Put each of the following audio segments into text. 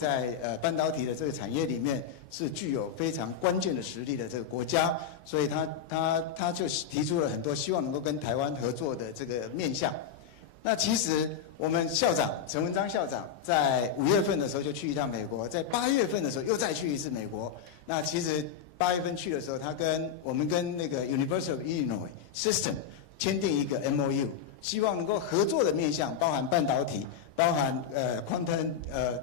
在半导体的这个产业里面是具有非常关键的实力的这个国家，所以他就提出了很多希望能够跟台湾合作的这个面向。那其实我们校长陈文章校长在5月份的时候就去一趟美国，在8月份的时候又再去一次美国。那其实8月份去的时候，我们跟那个 University of Illinois System 签订一个 MOU， 希望能够合作的面向包含半导体，包含quantum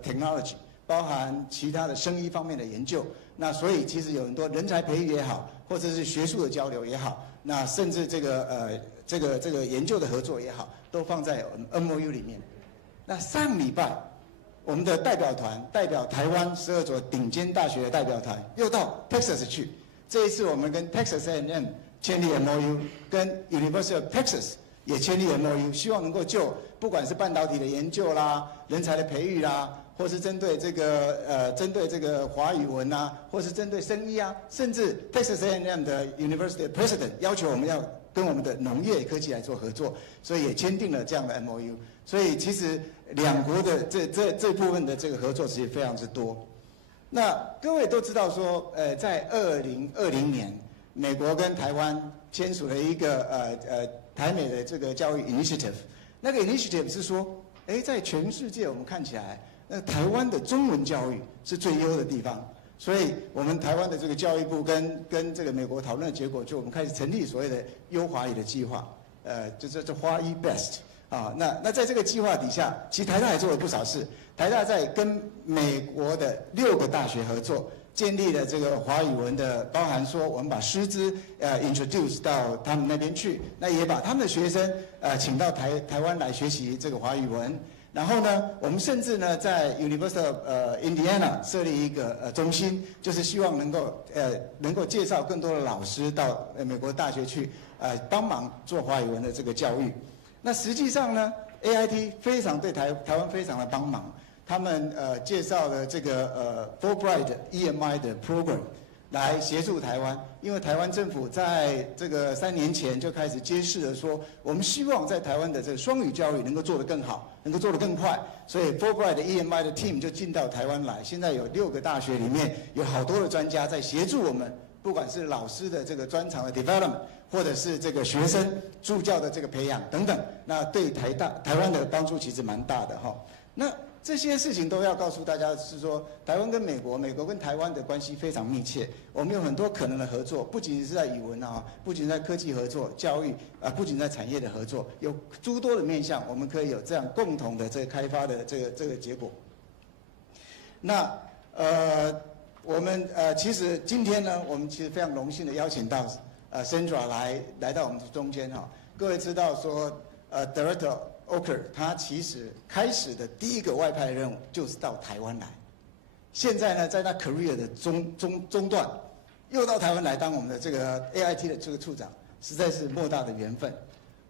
technology， 包含其他的生医方面的研究。那所以其实有很多人才培育也好，或者是学术的交流也好，那甚至这个研究的合作也好，都放在 MOU 里面。那上礼拜我们的代表团代表台湾12所顶尖大学的代表团又到 Texas 去。这一次我们跟 Texas A&M 签立 MOU， 跟 University of Texas 也签立 MOU， 希望能够就不管是半导体的研究啦、人才的培育啦，或是针对这个华语文啊，或是针对生医啊，甚至 Texas A&M 的 University President 要求我们要跟我们的农业科技来做合作，所以也签订了这样的 MOU。所以其实两国的这部分的这个合作其实非常之多。那各位都知道说，在2020年，美国跟台湾签署了一个台美的这个教育 initiative。那个 initiative 是说，在全世界我们看起来，那台湾的中文教育是最优的地方。所以我们台湾的这个教育部跟这个美国讨论的结果，就我们开始成立所谓的优华语的计划，就是华语 best 啊。那在这个计划底下，其实台大也做了不少事。台大在跟美国的6个大学合作，建立了这个华语文的，包含说我们把师资introduce 到他们那边去，那也把他们的学生请到台湾来学习这个华语文。然后呢，我们甚至呢在 University of Indiana 设立一个中心，就是希望能够介绍更多的老师到美国大学去，帮忙做华语文的这个教育。那实际上呢 ，AIT 非常对台湾非常的帮忙，他们介绍了这个Fulbright EMI 的 program 来协助台湾，因为台湾政府在这个3年前就开始揭示了说，我们希望在台湾的这个双语教育能够做得更好，能够做得更快，所以 Fulbright 的 EMI 的 team 就进到台湾来。现在有6个大学里面有好多的专家在协助我们，不管是老师的这个专长的 development， 或者是这个学生助教的这个培养等等，那对台湾的帮助其实蛮大的哈。那这些事情都要告诉大家是说，台湾跟美国跟台湾的关系非常密切。我们有很多可能的合作，不仅是在语文啊，不仅在科技合作、教育不仅在产业的合作，有诸多的面向，我们可以有这样共同的这个开发的这个结果。那我们其实今天呢，我们其实非常荣幸的邀请到Sandra 来到我们中间哈。各位知道说Director Oker 他其实开始的第一个外派任务就是到台湾来，现在呢，在他 career 的中段，又到台湾来当我们的这个 AIT 的这个处长，实在是莫大的缘分。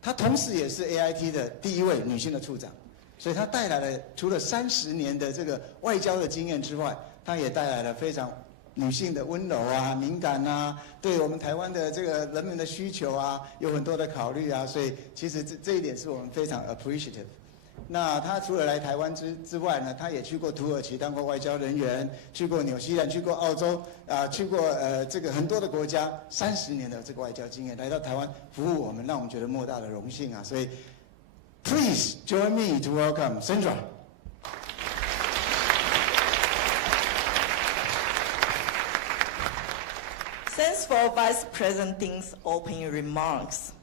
他同时也是 AIT 的第1位女性的处长，所以他带来了除了30年的这个外交的经验之外，他也带来了非常女性的温柔啊、敏感啊，对我们台湾的这个人们的需求啊，有很多的考虑啊，所以其实这一点是我们非常 appreciative。那他除了来台湾之外呢，他也去过土耳其当过外交人员，去过纽西兰，去过澳洲去过这个很多的国家，30年的这个外交经验，来到台湾服务我们，让我们觉得莫大的荣幸啊！所以 ，Please join me to welcome Sandra. Thanks for Vice President's opening remarks.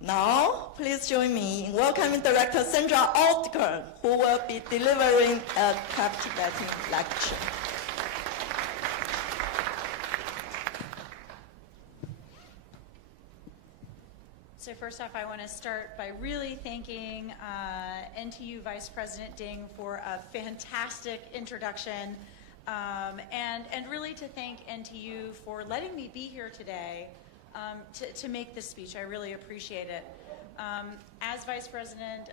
Now, please join me in welcoming Director Sandra Oker, who will be delivering a captivating lecture. So first off, I want to start by really thanking NTU Vice President Ding for a fantastic introduction. And really to thank NTU for letting me be here today to make this speech. I really appreciate it. As Vice President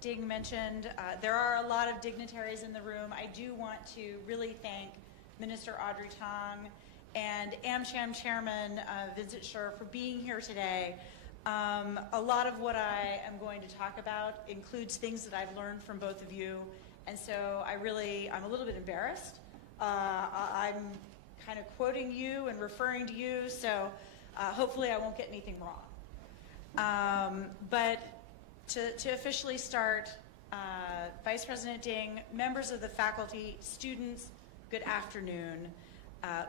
Ding mentioned, there are a lot of dignitaries in the room. I do want to really thank Minister Audrey Tong and AmCham Chairman Vincent Scher for being here today. A lot of what I am going to talk about includes things that I've learned from both of you And so I'm a little bit embarrassed. I'm kind of quoting you and referring to you, so hopefully I won't get anything wrong. But to officially start, Vice President Ding, members of the faculty, students, good afternoon.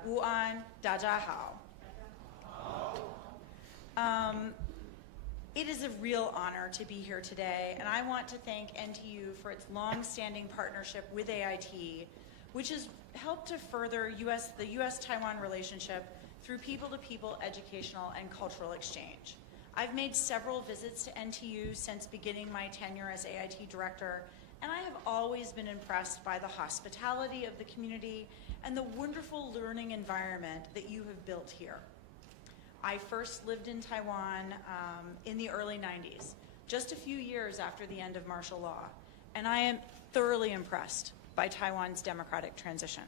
Wuan, Daja Hao. It is a real honor to be here today, and I want to thank NTU for its long-standing partnership with AIT, which has helped to further the U.S.-Taiwan relationship through people-to-people educational and cultural exchange. I've made several visits to NTU since beginning my tenure as AIT director, and I have always been impressed by the hospitality of the community and the wonderful learning environment that you have built here. I first lived in Taiwan in the early 90s, just a few years after the end of martial law, and I am thoroughly impressed by Taiwan's democratic transition.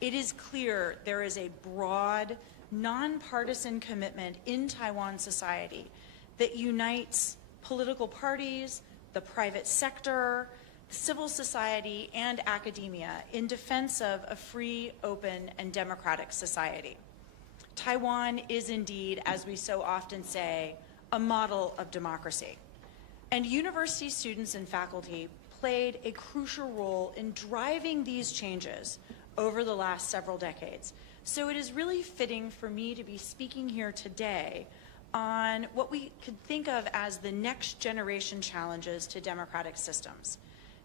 It is clear there is a broad, nonpartisan commitment in Taiwan society that unites political parties, the private sector, civil society, and academia in defense of a free, open, and democratic society. Taiwan is indeed, as we so often say, a model of democracy. And university students and faculty played a crucial role in driving these changes over the last several decades. So it is really fitting for me to be speaking here today on what we could think of as the next generation challenges to democratic systems.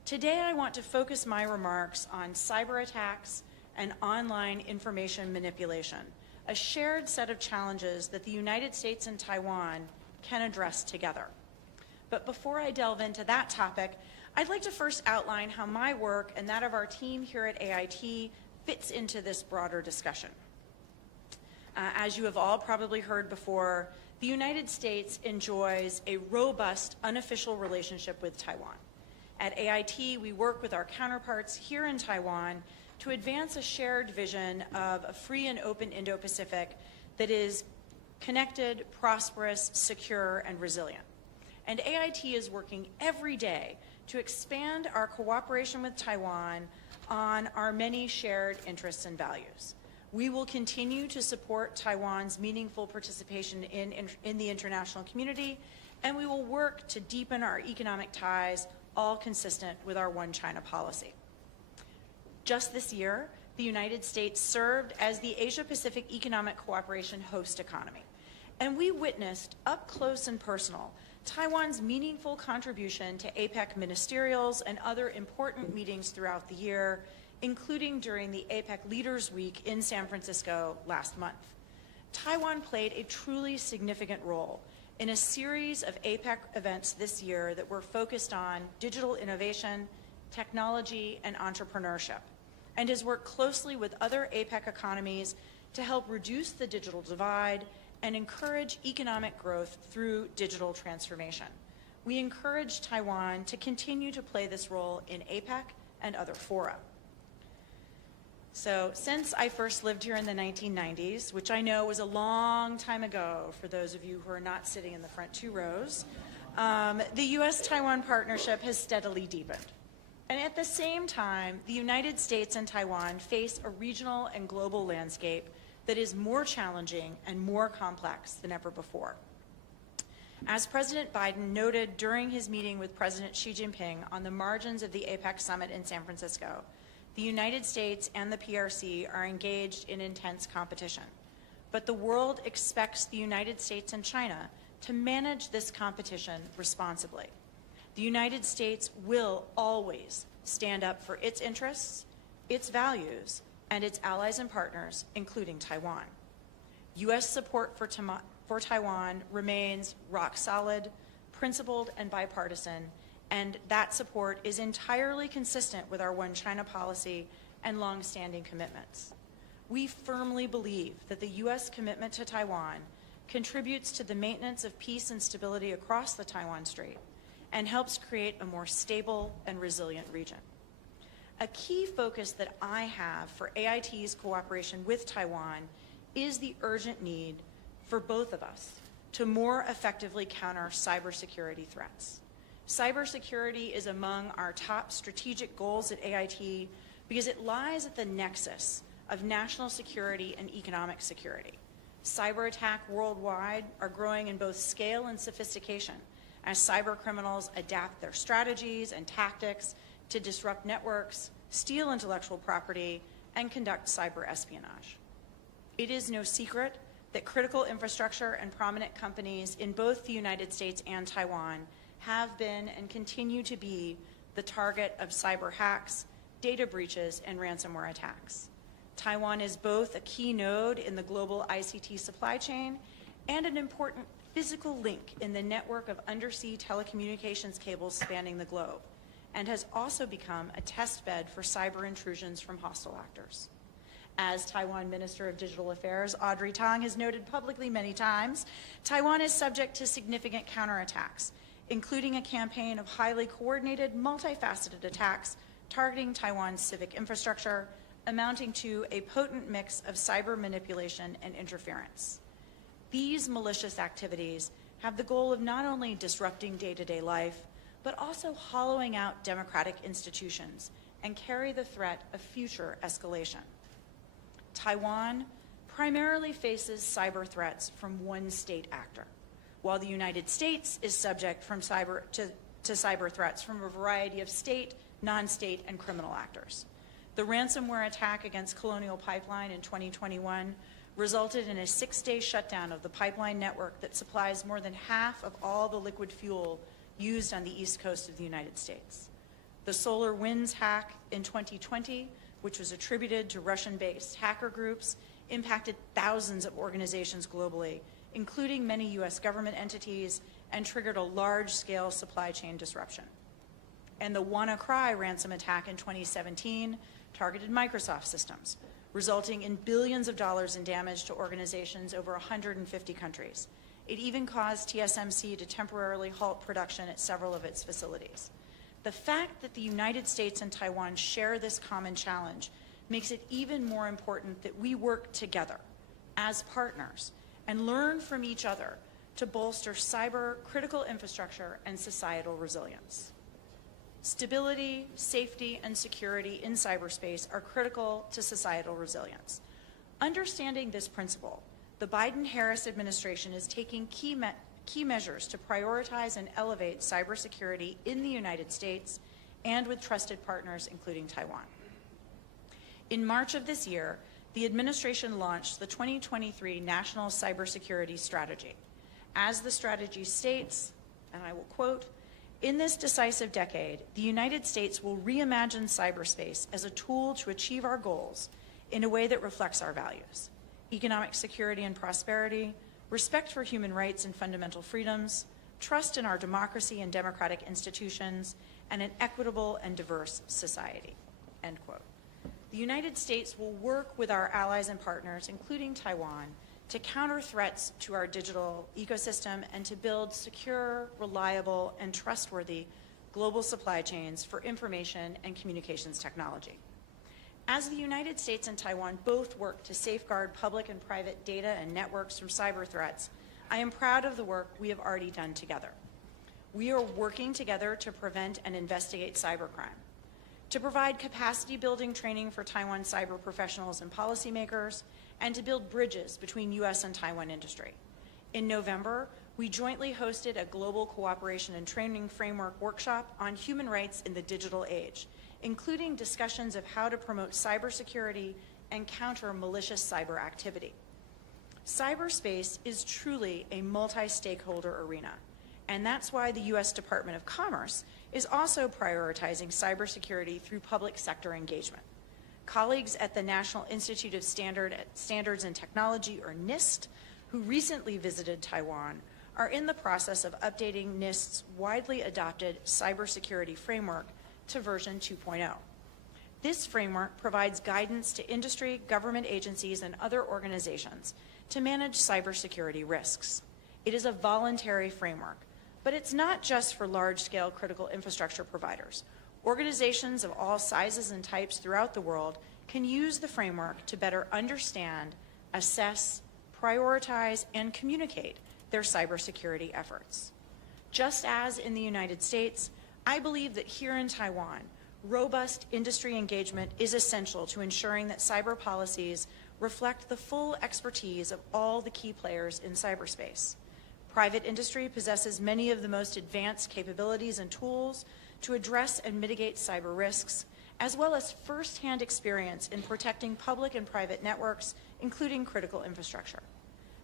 Today I want to focus my remarks on cyber attacks and online information manipulation, a shared set of challenges that the United States and Taiwan can address together. But before I delve into that topic, I'd like to first outline how my work and that of our team here at AIT fits into this broader discussion. As you have all probably heard before, the United States enjoys a robust, unofficial relationship with Taiwan. At AIT, we work with our counterparts here in Taiwan to advance a shared vision of a free and open Indo-Pacific that is connected, prosperous, secure, and resilient. And AIT is working every day to expand our cooperation with Taiwan on our many shared interests and values. We will continue to support Taiwan's meaningful participation in the international community, and we will work to deepen our economic ties, all consistent with our One China policy. Just this year, the United States served as the Asia-Pacific Economic Cooperation host economy, and we witnessed up close and personal Taiwan's meaningful contribution to APEC ministerials and other important meetings throughout the year, including during the APEC Leaders Week in San Francisco last month. Taiwan played a truly significant role in a series of APEC events this year that were focused on digital innovation, technology, and entrepreneurship, and has worked closely with other APEC economies to help reduce the digital divide and encourage economic growth through digital transformation. We encourage Taiwan to continue to play this role in APEC and other fora. So since I first lived here in the 1990s, which I know was a long time ago for those of you who are not sitting in the front two rows, the U.S.-Taiwan partnership has steadily deepened. And at the same time, the United States and Taiwan face a regional and global landscape that is more challenging and more complex than ever before. As President Biden noted during his meeting with President Xi Jinping on the margins of the APEC summit in San Francisco, the United States and the PRC are engaged in intense competition. But the world expects the United States and China to manage this competition responsibly. The United States will always stand up for its interests, its values, and its allies and partners, including Taiwan. U.S. support for Taiwan remains rock solid, principled, and bipartisan, and that support is entirely consistent with our One China policy and long-standing commitments. We firmly believe that the U.S. commitment to Taiwan contributes to the maintenance of peace and stability across the Taiwan Strait and helps create a more stable and resilient region. A key focus that I have for AIT's cooperation with Taiwan is the urgent need for both of us to more effectively counter cybersecurity threats. Cybersecurity is among our top strategic goals at AIT because it lies at the nexus of national security and economic security. Cyber attacks worldwide are growing in both scale and sophistication as cyber criminals adapt their strategies and tactics to disrupt networks, steal intellectual property, and conduct cyber espionage. It is no secret that critical infrastructure and prominent companies in both the United States and Taiwan have been and continue to be the target of cyber hacks, data breaches, and ransomware attacks. Taiwan is both a key node in the global ICT supply chain and an important physical link in the network of undersea telecommunications cables spanning the globe, and has also become a test bed for cyber intrusions from hostile actors. As Taiwan Minister of Digital Affairs Audrey Tang has noted publicly many times, Taiwan is subject to significant counterattacks, including a campaign of highly coordinated, multifaceted attacks targeting Taiwan's civic infrastructure, amounting to a potent mix of cyber manipulation and interference. These malicious activities have the goal of not only disrupting day-to-day life, but also hollowing out democratic institutions and carry the threat of future escalation. Taiwan primarily faces cyber threats from one state actor, while the United States is subject to cyber threats from a variety of state, non-state, and criminal actors. The ransomware attack against Colonial Pipeline in 2021 resulted in a 6-day shutdown of the pipeline network that supplies more than half of all the liquid fuel used on the east coast of the United States. The SolarWinds hack in 2020, which was attributed to Russian-based hacker groups, impacted thousands of organizations globally, including many U.S. government entities, and triggered a large-scale supply chain disruption. And the WannaCry ransom attack in 2017 targeted Microsoft systems, resulting in billions of dollars in damage to organizations over 150 countries. It even caused TSMC to temporarily halt production at several of its facilities. The fact that the United States and Taiwan share this common challenge makes it even more important that we work together as partners and learn from each other to bolster cyber critical infrastructure and societal resilience. Stability, safety, and security in cyberspace are critical to societal resilience. Understanding this principle, the Biden-Harris administration is taking key measures to prioritize and elevate cybersecurity in the United States and with trusted partners, including Taiwan. In March of this year, the administration launched the 2023 National Cybersecurity Strategy. As the strategy states, and I will quote, "In this decisive decade, the United States will reimagine cyberspace as a tool to achieve our goals in a way that reflects our values: economic security and prosperity, respect for human rights and fundamental freedoms, trust in our democracy and democratic institutions, and an equitable and diverse society." End quote. The United States will work with our allies and partners, including Taiwan, to counter threats to our digital ecosystem and to build secure, reliable, and trustworthy global supply chains for information and communications technology. As the United States and Taiwan both work to safeguard public and private data and networks from cyber threats, I am proud of the work we have already done together. We are working together to prevent and investigate cybercrime, to provide capacity building training for Taiwan cyber professionals and policymakers, and to build bridges between U.S. and Taiwan industry. In November, we jointly hosted a global cooperation and training framework workshop on human rights in the digital age, including discussions of how to promote cybersecurity and counter malicious cyber activity. Cyberspace is truly a multi-stakeholder arena, and that's why the U.S. Department of Commerce is also prioritizing cybersecurity through public sector engagement. Colleagues at the National Institute of Standards and Technology, or NIST, who recently visited Taiwan, are in the process of updating NIST's widely adopted cybersecurity framework to version 2.0. This framework provides guidance to industry, government agencies, and other organizations to manage cybersecurity risks. It is a voluntary framework, but it's not just for large-scale critical infrastructure providers. Organizations of all sizes and types throughout the world can use the framework to better understand, assess, prioritize, and communicate their cybersecurity efforts. Just as in the United States, I believe that here in Taiwan, robust industry engagement is essential to ensuring that cyber policies reflect the full expertise of all the key players in cyberspace. Private industry possesses many of the most advanced capabilities and tools to address and mitigate cyber risks, as well as first-hand experience in protecting public and private networks, including critical infrastructure.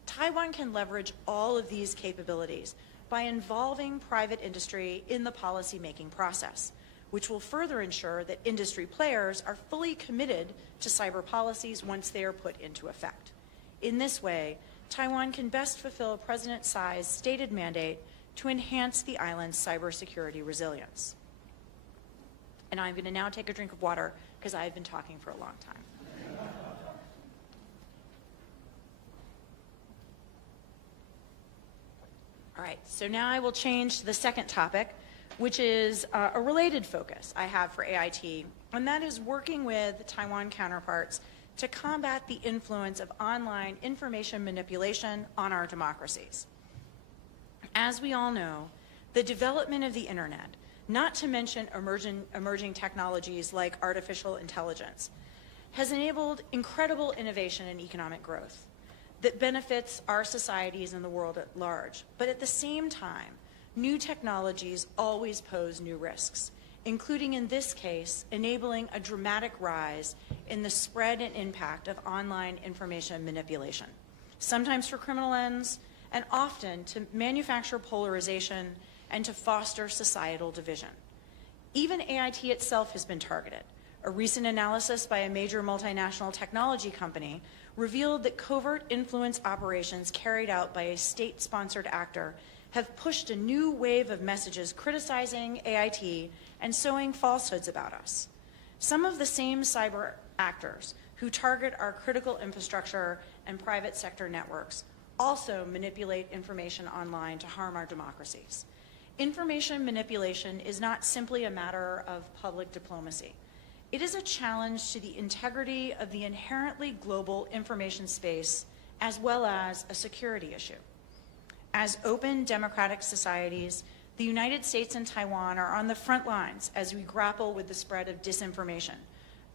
Taiwan can leverage all of these capabilities by involving private industry in the policy-making process, which will further ensure that industry players are fully committed to cyber policies once they are put into effect. In this way, Taiwan can best fulfill President Tsai's stated mandate to enhance the island's cybersecurity resilience. And I'm going to now take a drink of water because I've been talking for a long time. All right, so now I will change to the second topic, which is a related focus I have for AIT, and that is working with Taiwan counterparts to combat the influence of online information manipulation on our democracies. As we all know, the development of the internet, not to mention emerging technologies like artificial intelligence, has enabled incredible innovation and economic growth that benefits our societies and the world at large. But at the same time, new technologies always pose new risks, including in this case, enabling a dramatic rise in the spread and impact of online information manipulation, sometimes for criminal ends, and often to manufacture polarization and to foster societal division. Even AIT itself has been targeted. A recent analysis by a major multinational technology company revealed that covert influence operations carried out by a state-sponsored actor have pushed a new wave of messages criticizing AIT and sowing falsehoods about us. Some of the same cyber actors who target our critical infrastructure and private sector networks also manipulate information online to harm our democracies. Information manipulation is not simply a matter of public diplomacy. It is a challenge to the integrity of the inherently global information space, as well as a security issue. As open democratic societies, the United States and Taiwan are on the front lines as we grapple with the spread of disinformation,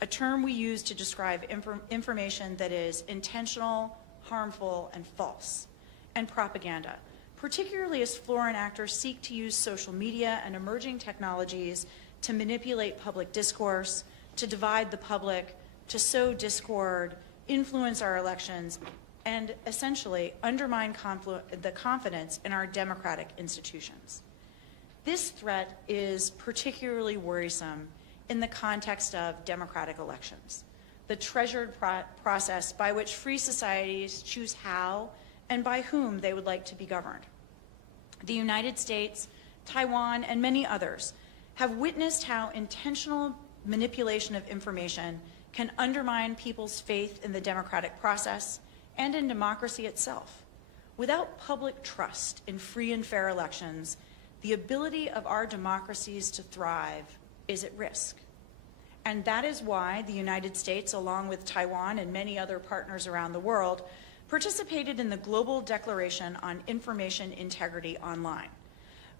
a term we use to describe information that is intentional, harmful, and false, and propaganda, particularly as foreign actors seek to use social media and emerging technologies to manipulate public discourse, to divide the public, to sow discord, influence our elections, and essentially undermine the confidence in our democratic institutions. This threat is particularly worrisome in the context of democratic elections, the treasured process by which free societies choose how and by whom they would like to be governed. The United States, Taiwan, and many others have witnessed how intentional manipulation of information can undermine people's faith in the democratic process and in democracy itself. Without public trust in free and fair elections, the ability of our democracies to thrive is at risk. And that is why the United States, along with Taiwan and many other partners around the world, participated in the Global Declaration on Information Integrity Online,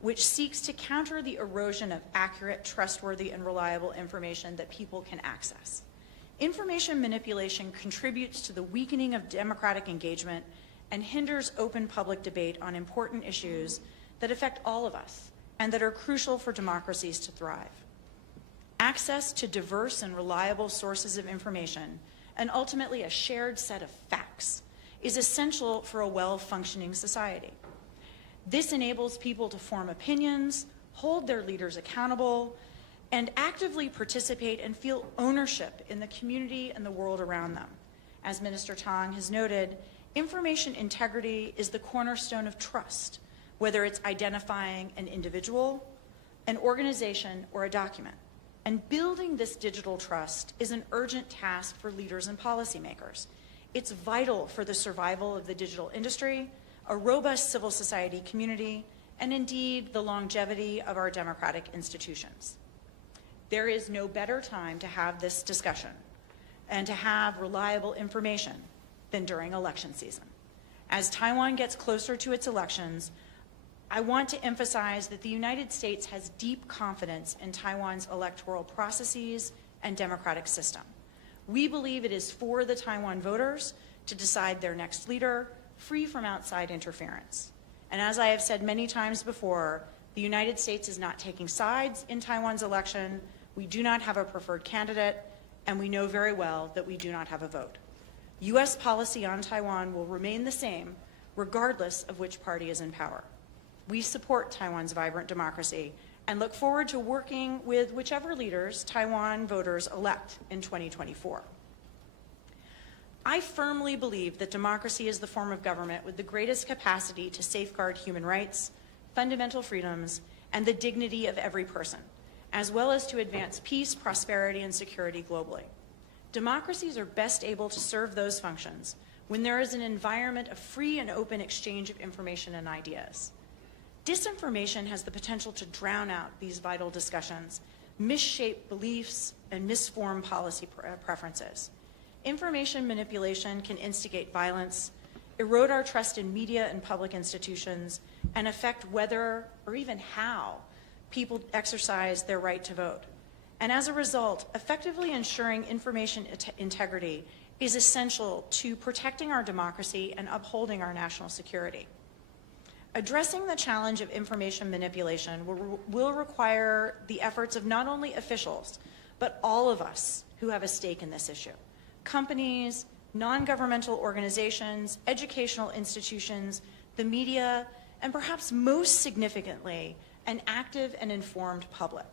which seeks to counter the erosion of accurate, trustworthy, and reliable information that people can access. Information manipulation contributes to the weakening of democratic engagement and hinders open public debate on important issues that affect all of us and that are crucial for democracies to thrive. Access to diverse and reliable sources of information, and ultimately a shared set of facts, is essential for a well-functioning society. This enables people to form opinions, hold their leaders accountable, and actively participate and feel ownership in the community and the world around them. As Minister Tang has noted, information integrity is the cornerstone of trust, whether it's identifying an individual, an organization, or a document. And building this digital trust is an urgent task for leaders and policymakers. It's vital for the survival of the digital industry, a robust civil society community, and indeed the longevity of our democratic institutions. There is no better time to have this discussion and to have reliable information than during election season. As Taiwan gets closer to its elections, I want to emphasize that the United States has deep confidence in Taiwan's electoral processes and democratic system. We believe it is for the Taiwan voters to decide their next leader, free from outside interference. And as I have said many times before, the United States is not taking sides in Taiwan's election. We do not have a preferred candidate, and we know very well that we do not have a vote. U.S. policy on Taiwan will remain the same, regardless of which party is in power. We support Taiwan's vibrant democracy and look forward to working with whichever leaders Taiwan voters elect in 2024. I firmly believe that democracy is the form of government with the greatest capacity to safeguard human rights, fundamental freedoms, and the dignity of every person, as well as to advance peace, prosperity, and security globally. Democracies are best able to serve those functions when there is an environment of free and open exchange of information and ideas. Disinformation has the potential to drown out these vital discussions, misshape beliefs, and misform policy preferences. Information manipulation can instigate violence, erode our trust in media and public institutions, and affect whether or even how people exercise their right to vote. And as a result, effectively ensuring information integrity is essential to protecting our democracy and upholding our national security. Addressing the challenge of information manipulation will require the efforts of not only officials, but all of us who have a stake in this issue. Companies, non-governmental organizations, educational institutions, the media, and perhaps most significantly, an active and informed public.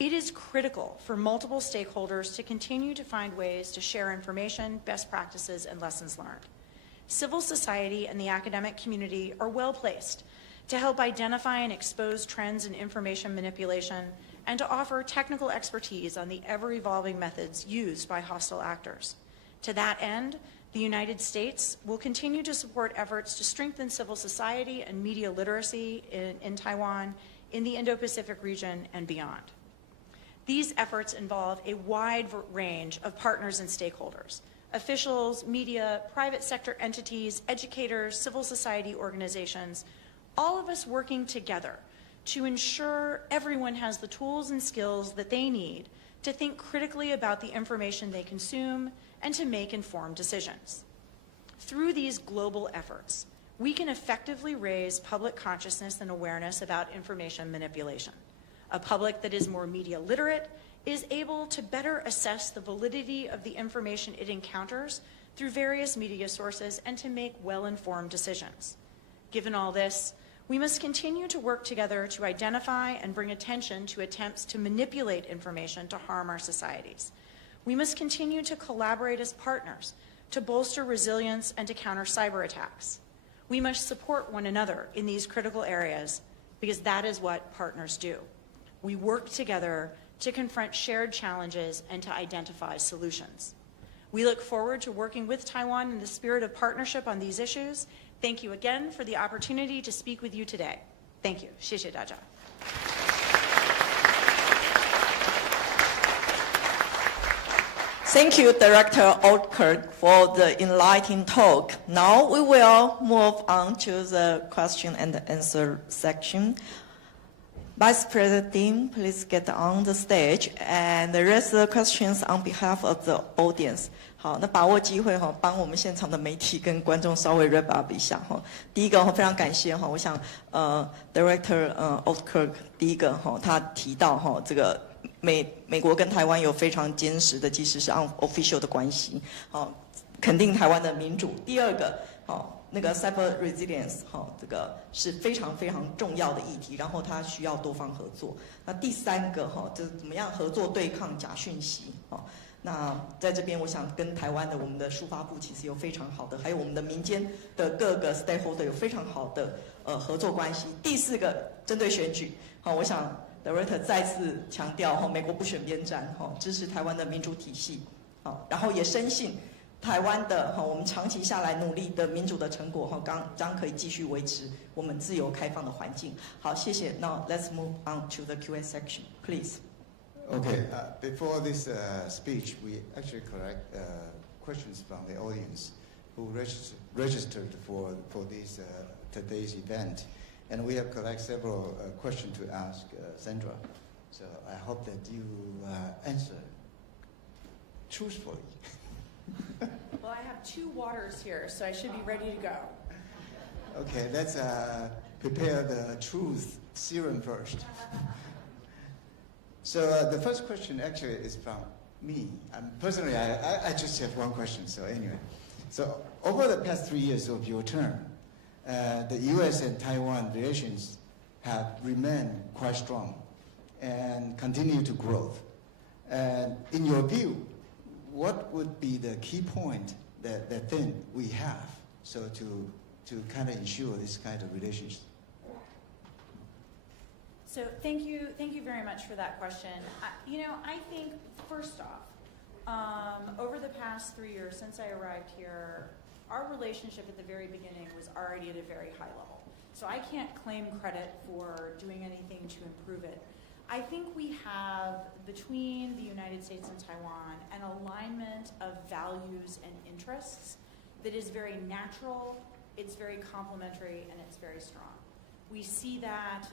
It is critical for multiple stakeholders to continue to find ways to share information, best practices, and lessons learned. Civil society and the academic community are well placed to help identify and expose trends in information manipulation and to offer technical expertise on the ever-evolving methods used by hostile actors. To that end, the United States will continue to support efforts to strengthen civil society and media literacy in Taiwan, in the Indo-Pacific region, and beyond. These efforts involve a wide range of partners and stakeholders: officials, media, private sector entities, educators, civil society organizations, all of us working together to ensure everyone has the tools and skills that they need to think critically about the information they consume and to make informed decisions. Through these global efforts, we can effectively raise public consciousness and awareness about information manipulation. A public that is more media literate is able to better assess the validity of the information it encounters through various media sources and to make well-informed decisions. Given all this, we must continue to work together to identify and bring attention to attempts to manipulate information to harm our societies. We must continue to collaborate as partners to bolster resilience and to counter cyber attacks. We must support one another in these critical areas because that is what partners do. We work together to confront shared challenges and to identify solutions. We look forward to working with Taiwan in the spirit of partnership on these issues. Thank you again for the opportunity to speak with you today. Thank you. 谢谢大家. Thank you, Director Oldkirk, for the enlightening talk. Now we will move on to the question and answer section. Vice President Ding, please get on the stage and raise the questions on behalf of the audience. 好，那把握机会哈，帮我们现场的媒体跟观众稍微 wrap up 一下哈。第一个非常感谢哈，我想Director Oldkirk 第一个哈，他提到哈这个美国跟台湾有非常坚实的，即使是 unofficial 的关系，好，肯定台湾的民主。第二个，好，那个 cyber resilience 好，这个是非常非常重要的议题，然后它需要多方合作。那第三个哈，就是怎么样合作对抗假讯息，好。那在这边，我想跟台湾的我们的书发部其实有非常好的，还有我们的民间的各个 stakeholder 有非常好的合作关系。第四个，针对选举，好，我想 Director 再次强调哈，美国不选边站，哈，支持台湾的民主体系，好，然后也深信台湾的哈，我们长期下来努力的民主的成果哈，将可以继续维持我们自由开放的环境。好，谢谢。Now let's move on to the Q&A section, please. Okay, before this speech, we actually collect questions from the audience who registered for this today's event. And we have collected several questions to ask Sandra. So I hope that you answer truthfully. Well, I have 2 waters here, so I should be ready to go. Okay, let's prepare the truth serum first. So the first question actually is from me. Personally, I just have one question, so anyway. So over the past 3 years of your term, the U.S. and Taiwan relations have remained quite strong and continue to grow. And in your view, what would be the key point that then we have so to kind of ensure this kind of relationship? So thank you very much for that question. I think first off, over the past 3 years since I arrived here, our relationship at the very beginning was already at a very high level. So I can't claim credit for doing anything to improve it. I think we have, between the United States and Taiwan, an alignment of values and interests that is very natural, it's very complementary, and it's very strong. We see that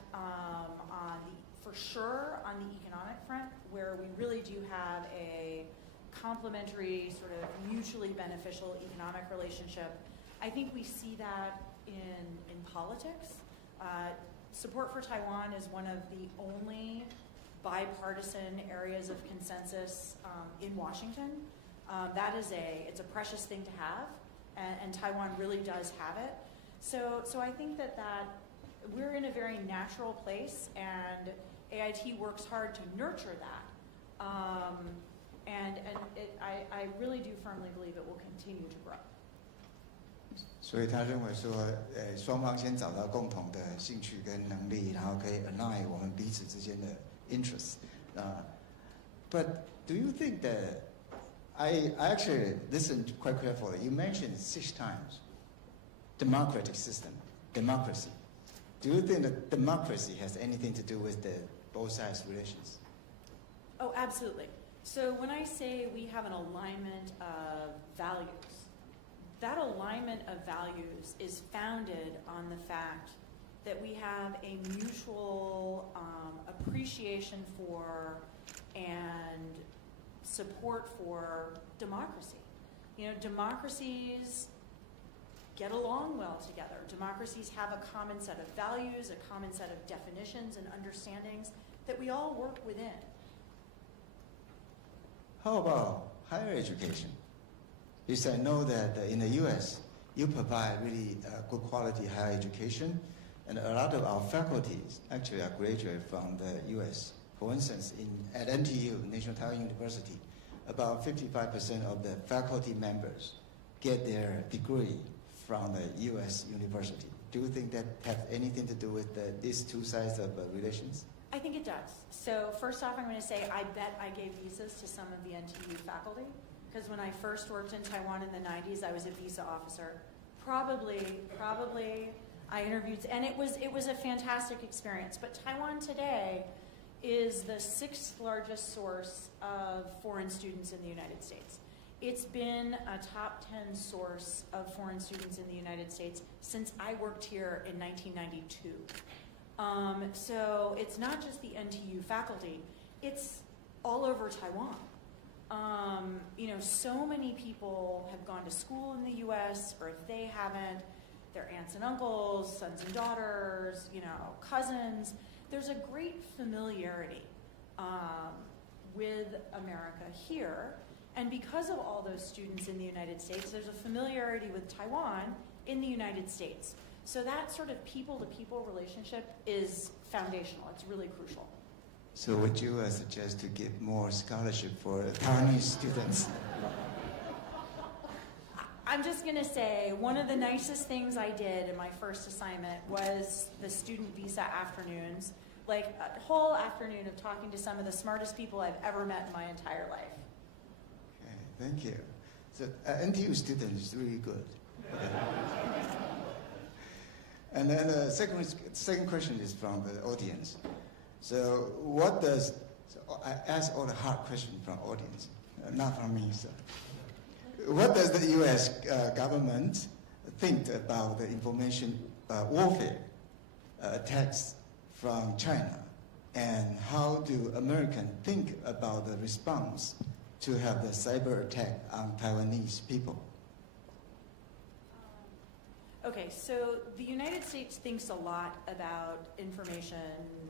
for sure on the economic front, where we really do have a complementary, sort of mutually beneficial economic relationship. I think we see that in politics. Support for Taiwan is one of the only bipartisan areas of consensus in Washington. It's a precious thing to have, and Taiwan really does have it. So I think that we're in a very natural place, and AIT works hard to nurture that. I really do firmly believe it will continue to grow. 所以他认为说，双方先找到共同的兴趣跟能力，然后可以 align 我们彼此之间的 interests. But do you think that I actually listened quite carefully. You mentioned 6 times democratic system, democracy. Do you think that democracy has anything to do with the both sides relations? Oh, absolutely. So when I say we have an alignment of values, that alignment of values is founded on the fact that we have a mutual appreciation for and support for democracy. Democracies get along well together. Democracies have a common set of values, a common set of definitions and understandings that we all work within. How about higher education? Yes, I know that in the U.S., you provide really good quality higher education, and a lot of our faculties actually are graduated from the U.S. For instance, at NTU, National Taiwan University, about 55% of the faculty members get their degree from the U.S. university. Do you think that has anything to do with these two sides of relations? I think it does. So first off, I'm going to say I bet I gave visas to some of the NTU faculty, because when I first worked in Taiwan in the 90s, I was a visa officer. Probably I interviewed, and it was a fantastic experience. But Taiwan today is the 6th largest source of foreign students in the United States. It's been a top 10 source of foreign students in the United States since I worked here in 1992. So it's not just the NTU faculty, it's all over Taiwan. So many people have gone to school in the US, or if they haven't, their aunts and uncles, sons and daughters, cousins. There's a great familiarity with America here. And because of all those students in the United States, there's a familiarity with Taiwan in the United States. So that sort of people-to-people relationship is foundational. It's really crucial. So would you suggest to give more scholarship for Taiwanese students? I'm just going to say one of the nicest things I did in my first assignment was the student visa afternoons, like a whole afternoon of talking to some of the smartest people I've ever met in my entire life. Okay, thank you. So NTU student is really good. Okay. And then the second question is from the audience. So I ask all the hard questions from audience, not from me. So what does the U.S. Government think about the information warfare attacks from China, and how do Americans think about the response to have the cyber attack on Taiwanese people? Okay, so the United States thinks a lot about information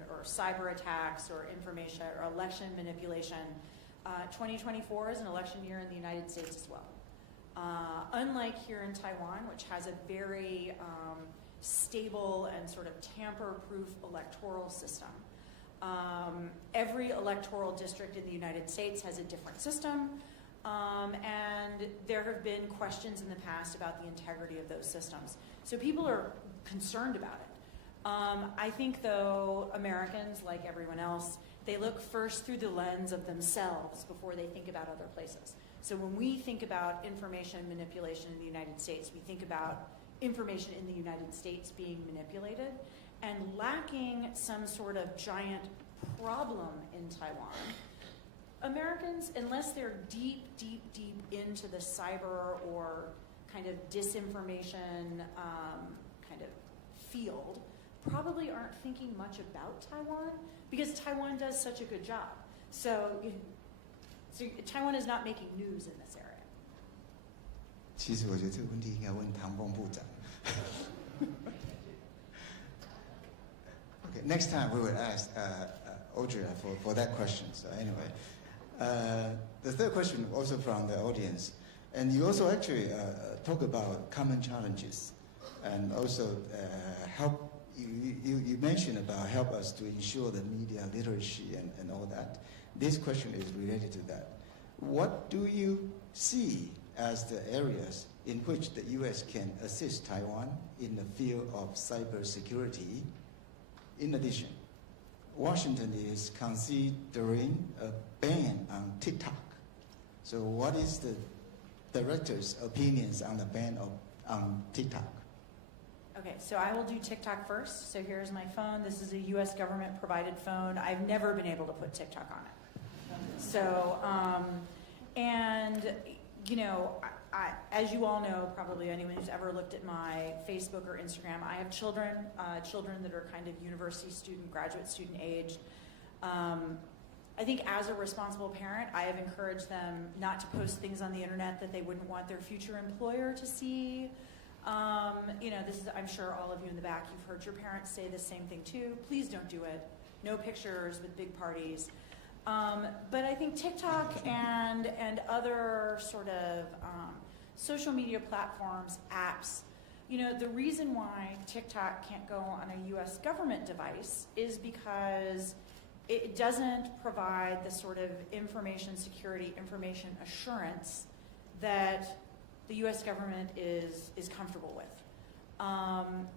or cyber attacks or information or election manipulation. 2024 is an election year in the United States as well. Unlike here in Taiwan, which has a very stable and sort of tamper-proof electoral system, every electoral district in the United States has a different system, and there have been questions in the past about the integrity of those systems. So people are concerned about it. I think, though, Americans, like everyone else, they look first through the lens of themselves before they think about other places. So when we think about information manipulation in the United States, we think about information in the United States being manipulated, and lacking some sort of giant problem in Taiwan. Americans, unless they're deep, deep, deep into the cyber or kind of disinformation kind of field, probably aren't thinking much about Taiwan because Taiwan does such a good job. So Taiwan is not making news in this area. 其实我觉得这个问题应该问唐凤部长。Okay, next time we will ask Audrey for that question. So anyway, the third question also from the audience, and you also actually talk about common challenges, and also help. You mentioned about help us to ensure the media literacy and all that. This question is related to that. What do you see as the areas in which the U.S. can assist Taiwan in the field of cybersecurity? In addition, Washington is considering a ban on TikTok. So what is the director's opinions on the ban on TikTok? Okay, so I will do TikTok first. So here's my phone. This is a U.S. government-provided phone. I've never been able to put TikTok on it. So, and, you know, as you all know, probably anyone who's ever looked at my Facebook or Instagram, I have children that are kind of university student, graduate student aged. I think as a responsible parent, I have encouraged them not to post things on the internet that they wouldn't want their future employer to see. You know, this is, I'm sure all of you in the back, you've heard your parents say the same thing too. Please don't do it. No pictures with big parties. But I think TikTok and other sort of social media platforms, apps, you know, the reason why TikTok can't go on a U.S. government device is because it doesn't provide the sort of information security, information assurance that the U.S. government is comfortable with.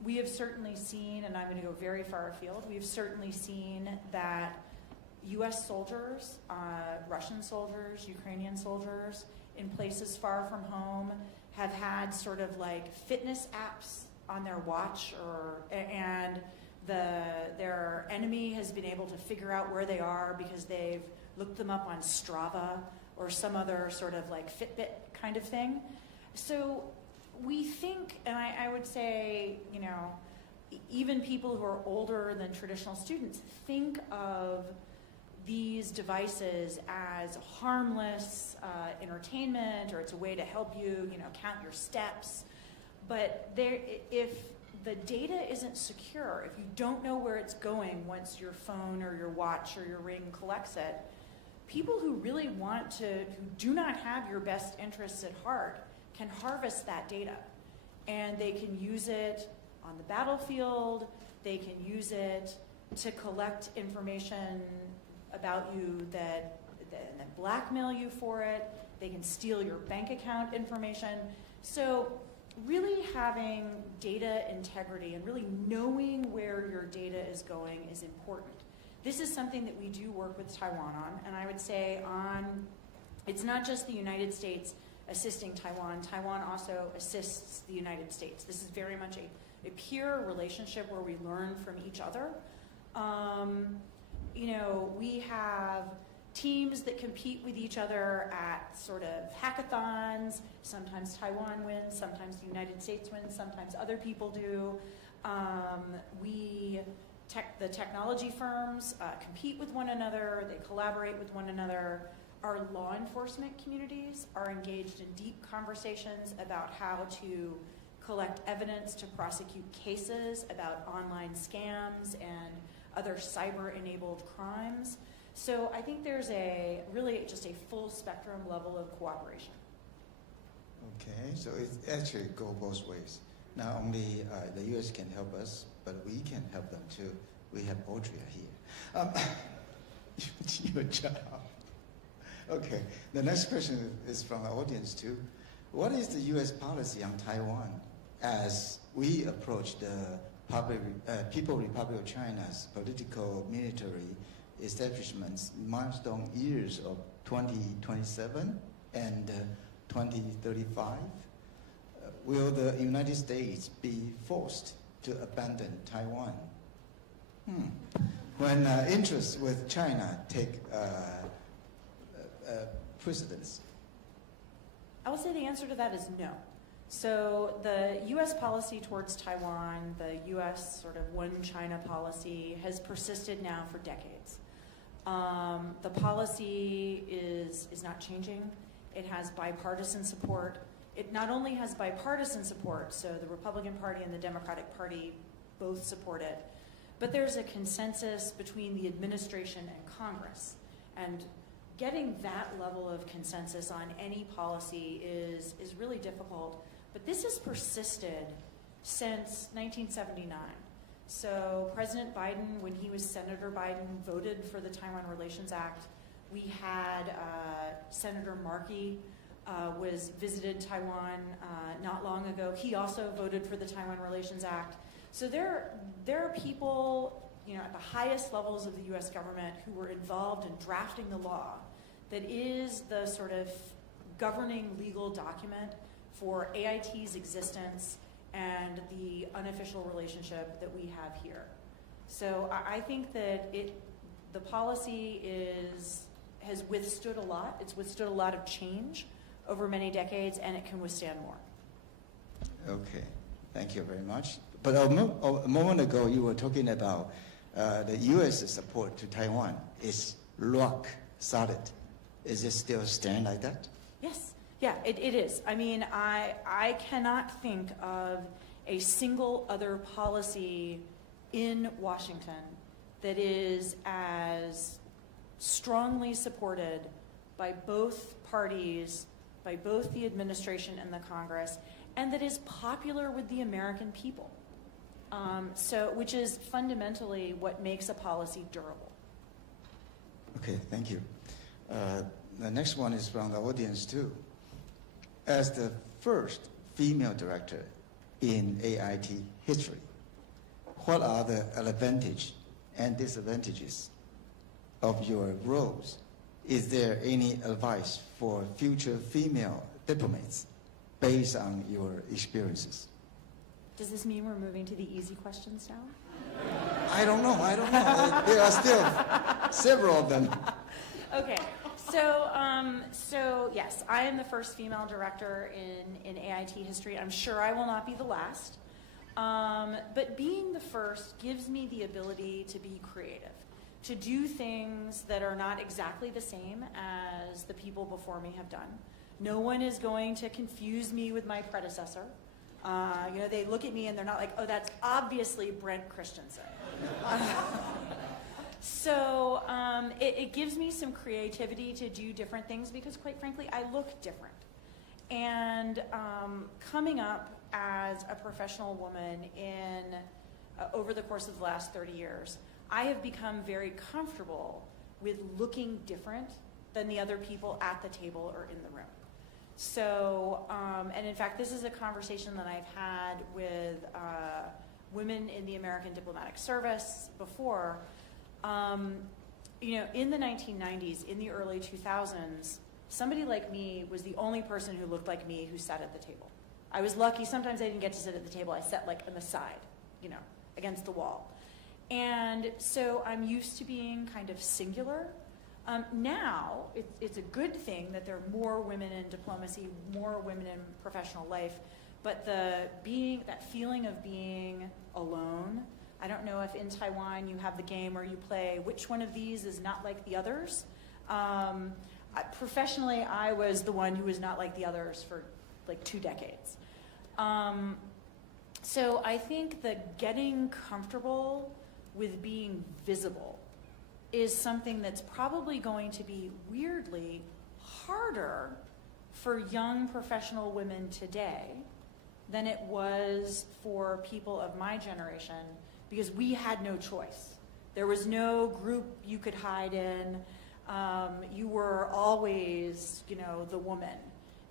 We have certainly seen, and I'm going to go very far afield, we've certainly seen that U.S. soldiers, Russian soldiers, Ukrainian soldiers in places far from home have had sort of like fitness apps on their watch, and their enemy has been able to figure out where they are because they've looked them up on Strava or some other sort of like Fitbit kind of thing. So we think, and I would say, you know, even people who are older than traditional students think of these devices as harmless entertainment, or it's a way to help you, you know, count your steps. But if the data isn't secure, if you don't know where it's going once your phone or your watch or your ring collects it, people who really want to, who do not have your best interests at heart, can harvest that data. And they can use it on the battlefield, they can use it to collect information about you that blackmail you for it, they can steal your bank account information. So really having data integrity and really knowing where your data is going is important. This is something that we do work with Taiwan on, and I would say it's not just the United States assisting Taiwan. Taiwan also assists the United States. This is very much a peer relationship where we learn from each other. You know, we have teams that compete with each other at sort of hackathons. Sometimes Taiwan wins, sometimes the United States wins, sometimes other people do. The technology firms compete with one another, they collaborate with one another. Our law enforcement communities are engaged in deep conversations about how to collect evidence to prosecute cases about online scams and other cyber-enabled crimes. So I think there's really just a full spectrum level of cooperation. Okay, so it actually goes both ways. Not only the U.S. can help us, but we can help them too. We have Audrey here. Your job. Okay, the next question is from the audience too. What is the U.S. policy on Taiwan as we approach the People Republic of China's political military establishment's milestone years of 2027 and 2035? Will the United States be forced to abandon Taiwan? When interests with China take precedence? I would say the answer to that is no. So the U.S. policy towards Taiwan, the U.S. sort of one China policy, has persisted now for decades. The policy is not changing. It has bipartisan support. It not only has bipartisan support, so the Republican Party and the Democratic Party both support it, but there's a consensus between the administration and Congress. And getting that level of consensus on any policy is really difficult. But this has persisted since 1979. So President Biden, when he was Senator Biden, voted for the Taiwan Relations Act. We had Senator Markey visited Taiwan not long ago. He also voted for the Taiwan Relations Act. So there are people, at the highest levels of the U.S. government who were involved in drafting the law that is the sort of governing legal document for AIT's existence and the unofficial relationship that we have here. So I think that the policy has withstood a lot. It's withstood a lot of change over many decades, and it can withstand more. Okay, thank you very much. But a moment ago, you were talking about the U.S. support to Taiwan is rock solid. Is it still stand like that? Yes. Yeah, it is. I mean, I cannot think of a single other policy in Washington that is as strongly supported by both parties, by both the administration and the Congress, and that is popular with the American people. Which is fundamentally what makes a policy durable. Okay, thank you. The next one is from the audience too. As the first female director in AIT history, what are the advantages and disadvantages of your roles? Is there any advice for future female diplomats based on your experiences? Does this mean we're moving to the easy questions now? I don't know. There are still several of them. Okay. So yes, I am the first female director in AIT history. I'm sure I will not be the last. But being the first gives me the ability to be creative, to do things that are not exactly the same as the people before me have done. No one is going to confuse me with my predecessor. They look at me and they're not like, oh, that's obviously Brent Christensen. So it gives me some creativity to do different things because, quite frankly, I look different. And coming up as a professional woman over the course of the last 30 years, I have become very comfortable with looking different than the other people at the table or in the room. So, and in fact, this is a conversation that I've had with women in the American Diplomatic Service before. In the 1990s, in the early 2000s, somebody like me was the only person who looked like me who sat at the table. I was lucky. Sometimes I didn't get to sit at the table. I sat like on the side, against the wall. And so I'm used to being kind of singular. Now, it's a good thing that there are more women in diplomacy, more women in professional life, but that feeling of being alone. I don't know if in Taiwan you have the game where you play which one of these is not like the others. Professionally, I was the one who was not like the others for like 2 decades. So I think that getting comfortable with being visible is something that's probably going to be weirdly harder for young professional women today than it was for people of my generation, because we had no choice. There was no group you could hide in. You were always, the woman.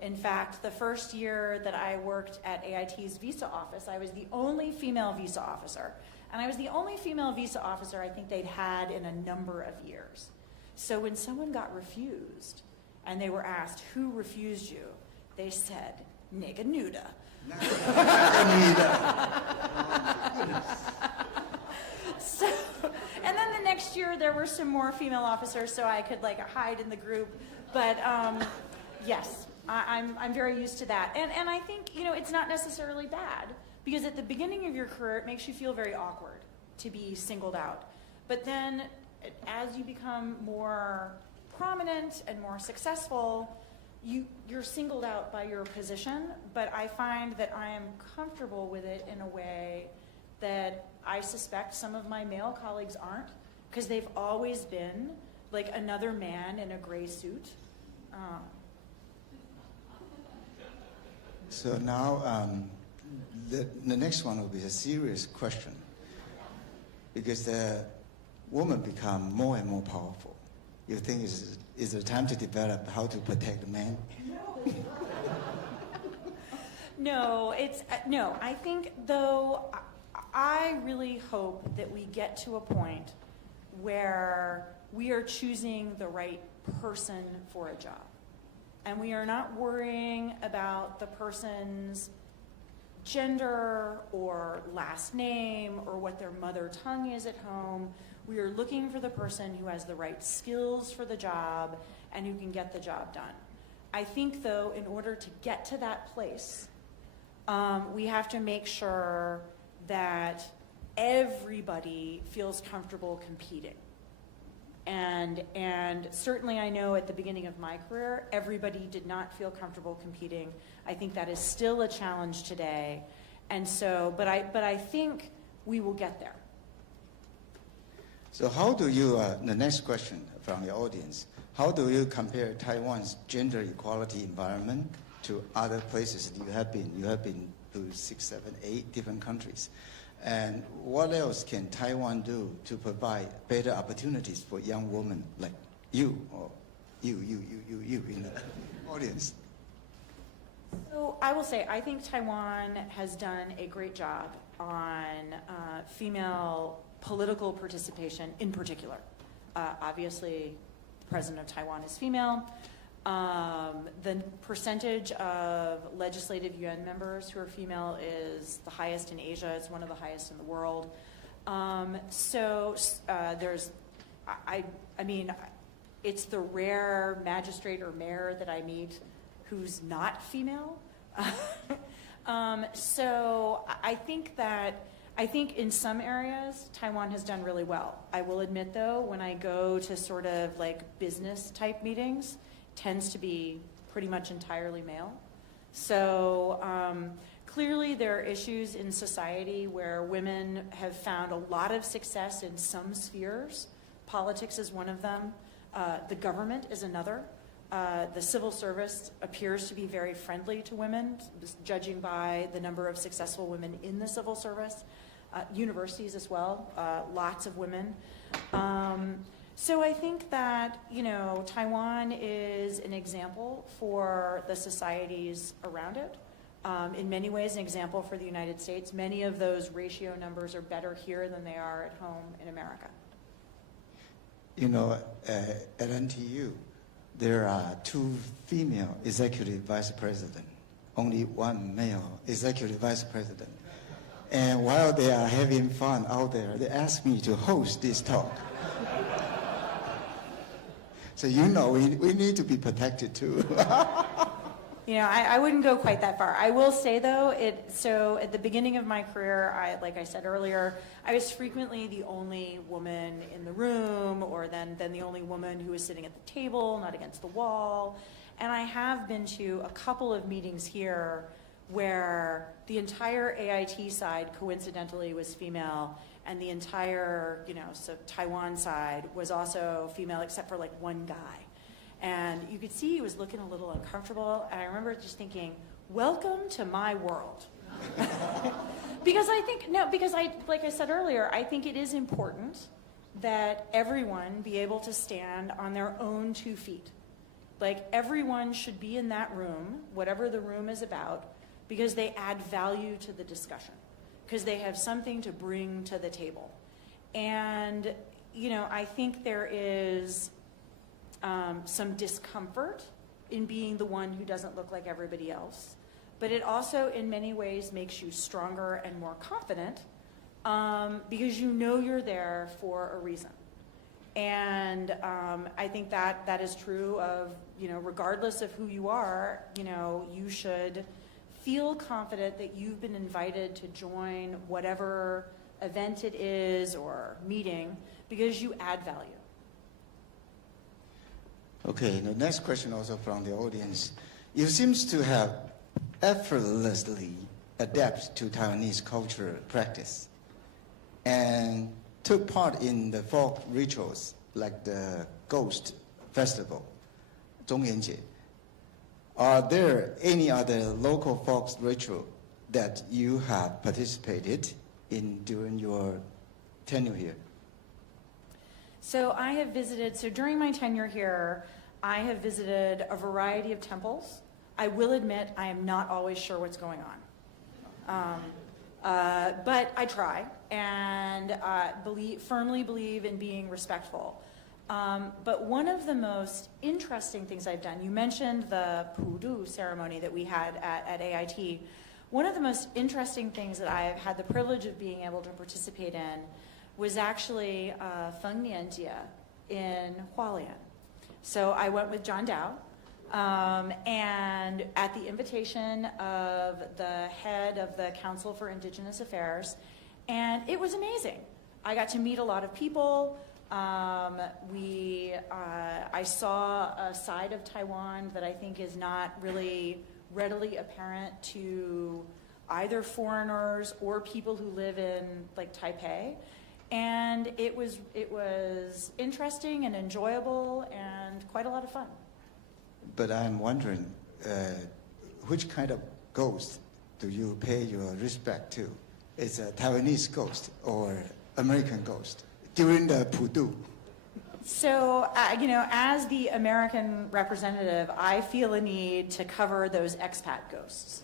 In fact, the first year that I worked at AIT's visa office, I was the only female visa officer. And I was the only female visa officer I think they'd had in a number of years. So when someone got refused, and they were asked, who refused you? They said, nigga nuda. So, and then the next year there were some more female officers, so I could hide in the group. But yes, I'm very used to that. And I think, it's not necessarily bad, because at the beginning of your career, it makes you feel very awkward to be singled out. But then as you become more prominent and more successful, you're singled out by your position, but I find that I am comfortable with it in a way that I suspect some of my male colleagues aren't, because they've always been like another man in a gray suit. So now the next one will be a serious question, because the woman become more and more powerful. You think is the time to develop how to protect the man? No, no. I think, though, I really hope that we get to a point where we are choosing the right person for a job, and we are not worrying about the person's gender or last name or what their mother tongue is at home. We are looking for the person who has the right skills for the job and who can get the job done. I think, though, in order to get to that place, we have to make sure that everybody feels comfortable competing. And certainly I know at the beginning of my career, everybody did not feel comfortable competing. I think that is still a challenge today. And so, but I think we will get there. So how do you, the next question from the audience, how do you compare Taiwan's gender equality environment to other places you have been? You have been to 6, 7, 8 different countries. And what else can Taiwan do to provide better opportunities for young women like you, or you in the audience? So I will say, I think Taiwan has done a great job on female political participation in particular. Obviously, the president of Taiwan is female. The percentage of legislative UN members who are female is the highest in Asia. It's one of the highest in the world. There's, I mean, it's the rare magistrate or mayor that I meet who's not female. So I think in some areas, Taiwan has done really well. I will admit, though, when I go to sort of like business type meetings, tends to be pretty much entirely male. So clearly there are issues in society where women have found a lot of success in some spheres. Politics is one of them. The government is another. The civil service appears to be very friendly to women, judging by the number of successful women in the civil service. Universities as well, lots of women. So I think that, Taiwan is an example for the societies around it. In many ways, an example for the United States. Many of those ratio numbers are better here than they are at home in America. At NTU, there are 2 female executive vice presidents, only 1 male executive vice president. And while they are having fun out there, they asked me to host this talk. So we need to be protected too. I wouldn't go quite that far. I will say though, so at the beginning of my career, like I said earlier, I was frequently the only woman in the room, or then the only woman who was sitting at the table, not against the wall. And I have been to a couple of meetings here where the entire AIT side coincidentally was female, and the entire, so Taiwan side was also female except for like one guy. And you could see he was looking a little uncomfortable, and I remember just thinking, welcome to my world. Because like I said earlier, I think it is important that everyone be able to stand on their own 2 feet. Like everyone should be in that room, whatever the room is about, because they add value to the discussion, because they have something to bring to the table. And, I think there is some discomfort in being the one who doesn't look like everybody else. But it also, in many ways, makes you stronger and more confident because you're there for a reason. And I think that is true of, regardless of who you are, you should feel confident that you've been invited to join whatever event it is or meeting because you add value. Okay, the next question also from the audience. You seem to have effortlessly adapted to Taiwanese cultural practice and took part in the folk rituals like the Ghost Festival, 中元节. Are there any other local folk ritual that you have participated in during your tenure here? So during my tenure here, I have visited a variety of temples. I will admit I am not always sure what's going on. But I try and firmly believe in being respectful. But one of the most interesting things I've done, you mentioned the Pudu ceremony that we had at AIT. One of the most interesting things that I've had the privilege of being able to participate in was actually Feng Nianjie in Hualien. So I went with John Dow, and at the invitation of the head of the Council for Indigenous Affairs, and it was amazing. I got to meet a lot of people. I saw a side of Taiwan that I think is not really readily apparent to either foreigners or people who live in like Taipei. And it was interesting and enjoyable and quite a lot of fun. But I'm wondering, which kind of ghost do you pay your respect to? Is a Taiwanese ghost or American ghost during the Pudu? So, as the American representative, I feel a need to cover those expat ghosts.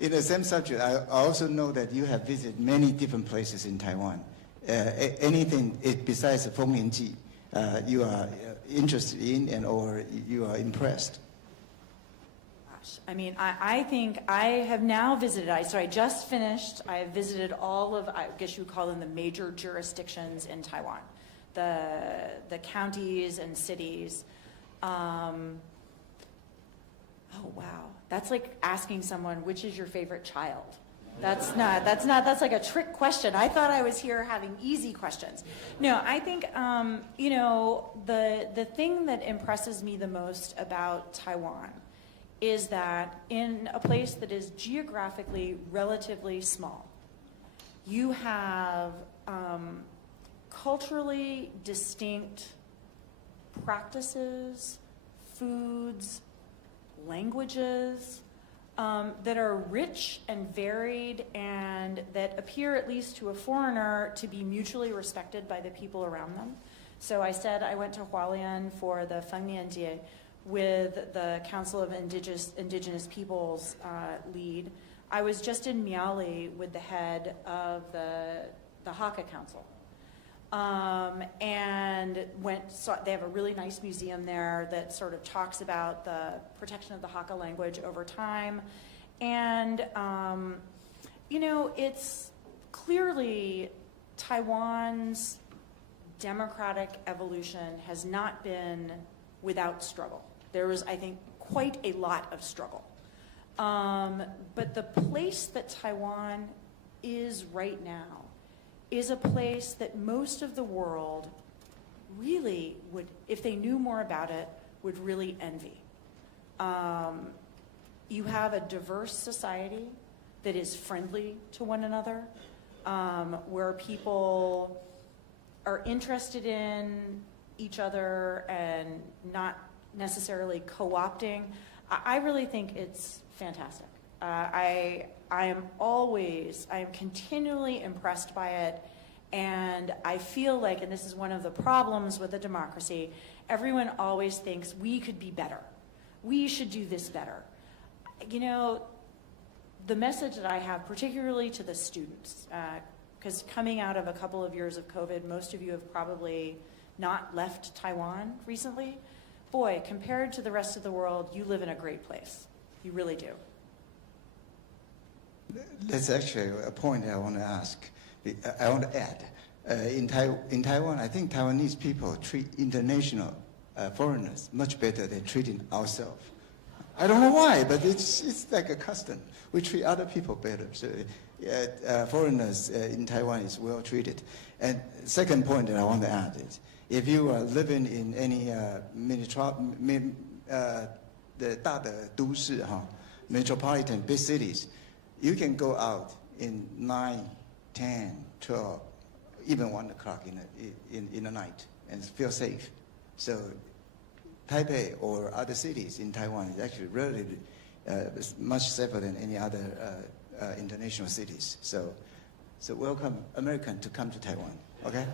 In the same subject, I also know that you have visited many different places in Taiwan. Anything besides the Feng Nianjie you are interested in and or you are impressed? Gosh, I think I have now visited, so I just finished, I have visited all of, I guess you would call them the major jurisdictions in Taiwan, the counties and cities. Oh, wow. That's like asking someone, which is your favorite child? That's like a trick question. I thought I was here having easy questions. No, I think, the thing that impresses me the most about Taiwan is that in a place that is geographically relatively small, you have culturally distinct practices, foods, languages that are rich and varied and that appear, at least to a foreigner, to be mutually respected by the people around them. So I said I went to Hualien for the Feng Nianjie with the Council of Indigenous Peoples lead. I was just in Miaoli with the head of the Hakka Council. And they have a really nice museum there that sort of talks about the protection of the Hakka language over time. And, it's clearly Taiwan's democratic evolution has not been without struggle. There was, I think, quite a lot of struggle. But the place that Taiwan is right now is a place that most of the world really would, if they knew more about it, would really envy. You have a diverse society that is friendly to one another, where people are interested in each other and not necessarily co-opting. I really think it's fantastic. I am continually impressed by it, and I feel like, and this is one of the problems with a democracy, everyone always thinks we could be better. We should do this better. You know, the message that I have, particularly to the students, because coming out of a couple of years of COVID, most of you have probably not left Taiwan recently. Boy, compared to the rest of the world, you live in a great place. You really do. That's actually a point I want to ask. I want to add. In Taiwan, I think Taiwanese people treat international foreigners much better than treating ourselves. I don't know why, but it's like a custom. We treat other people better. So foreigners in Taiwan is well treated. And second point that I want to add is, if you are living in any 的大的都市哈 metropolitan big cities, you can go out in 9, 10, 12, even 1 o'clock in the night and feel safe. So Taipei or other cities in Taiwan is actually relatively much safer than any other international cities. So welcome American to come to Taiwan, okay?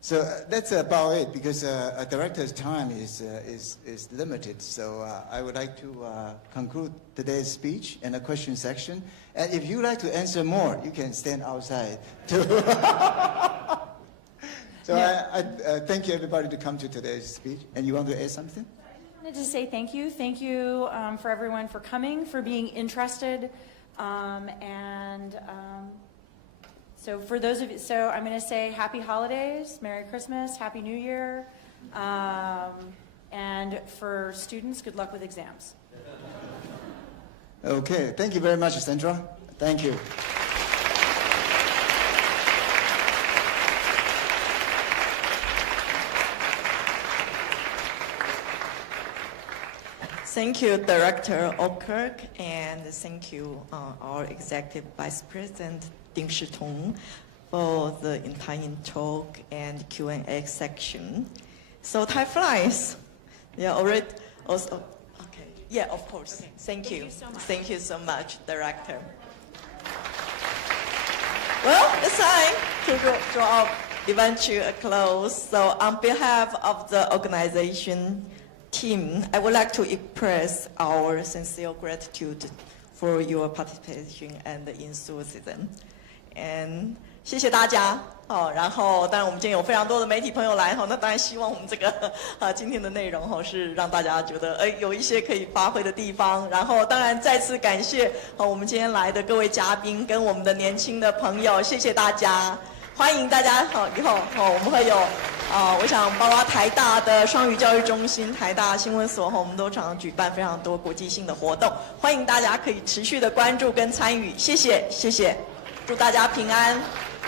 So that's about it, because a director's time is limited. So I would like to conclude today's speech and a question section. And if you like to answer more, you can stand outside too. So yeah. I thank you everybody to come to today's speech. And you want to add something? I wanted to say thank you. Thank you for everyone for coming, for being interested. So for those of you, so I'm going to say happy holidays, Merry Christmas, Happy New Year. And for students, good luck with exams. Okay, thank you very much, Sandra. Thank you. Thank you, Director Okirk, and thank you, our Executive Vice President Ding Shitong, for the entire talk and Q&A section. So time flies. Yeah, already. Also, okay. Yeah, of course. Okay. Thank you. So much. Thank you so much, Director. Well, it's time to draw event to a close. So on behalf of the organization team, I would like to express our sincere gratitude for your participation and enthusiasm. And 谢谢大家。然后当然我们今天有非常多的媒体朋友来，那当然希望我们这个今天的内容是让大家觉得有一些可以发挥的地方。然后当然再次感谢我们今天来的各位嘉宾跟我们的年轻的朋友，谢谢大家，欢迎大家以后我们会有我想包括台大的双语教育中心、台大新闻所我们都常常举办非常多国际性的活动，欢迎大家可以持续的关注跟参与，谢谢谢谢，祝大家平安。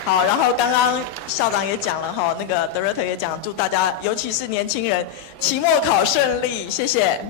好，然后刚刚校长也讲了那个 Director 也讲，祝大家尤其是年轻人期末考顺利，谢谢。